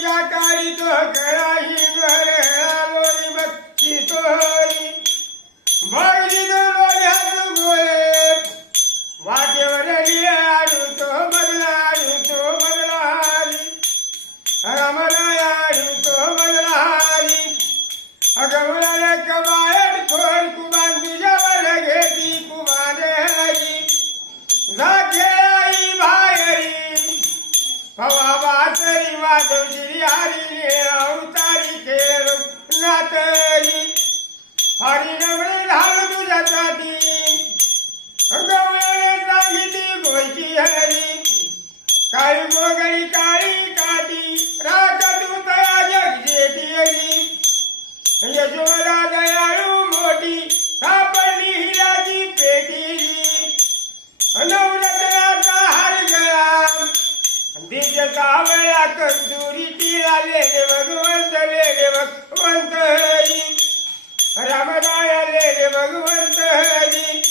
तुझा काळी तो कराही घरे आलोई भक्ती तोरी. भगजी तो बघ्या गोळे. वाटेवर आडू तो बगला आडू तो बगला हारी रामला आडू तो बगला हारी अगमला कबायट थोर कुमान तुझ्यावर घेती कुमान हरी. जाते आई भायरी हवा तरी माधवगिरी हरी अवतारी खेळ नातरी. हरी नवळे झालं तुझ्या जाती. गवळ्याने सांगितली गोष्टी हरी. काही गोगळी का లేని భగవంత లేని భగవంత హరి. రమణాయ లేని భగవంత హరి.